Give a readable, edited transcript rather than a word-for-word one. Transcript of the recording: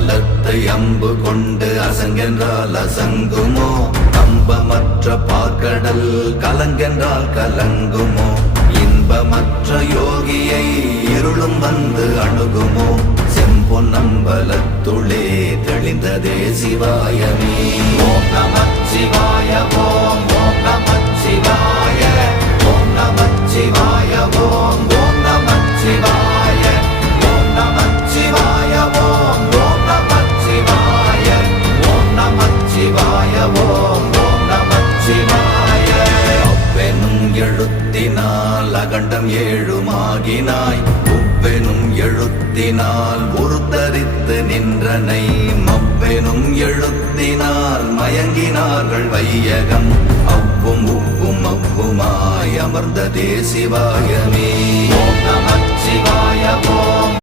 பலத்தை அம்பு கொண்டு அசங்கென்றால் அசங்குமோ? நம்பமற்ற பார்க்கடல் கலங்கென்றால் கலங்குமோ? இன்பமற்ற யோகியை இருளும் வந்து அணுகுமோ? செம்பொன்னம்பலத்துளே தெளிந்ததே சிவாயமே. ஓம் நமச்சிவாய ஓம் ஓம் நமச்சிவாய ஓம் நமச்சிவாய ஓம் ஓம் நமச்சிவாய ஓம் நமச்சிவாய ஓம் ஓம் நமச்சிவாய ஓம் நமச்சிவாய ஓம் ஓம் நமச்சிவாய. அவ்வெனும் எழுத்தினால் அகண்டம் ஏழுமாகினாய், உவ்வெனும் எழுத்தினால் உருத்தரித்து நின்றனை, மவ்வெனும் எழுத்தினால் மயங்கினார்கள் வையகம், அவ்வும் உவ்வும் அவ்வுமாய் அமர்ந்ததே சிவாயமே. ஓம் நமச்சிவாய ஓம்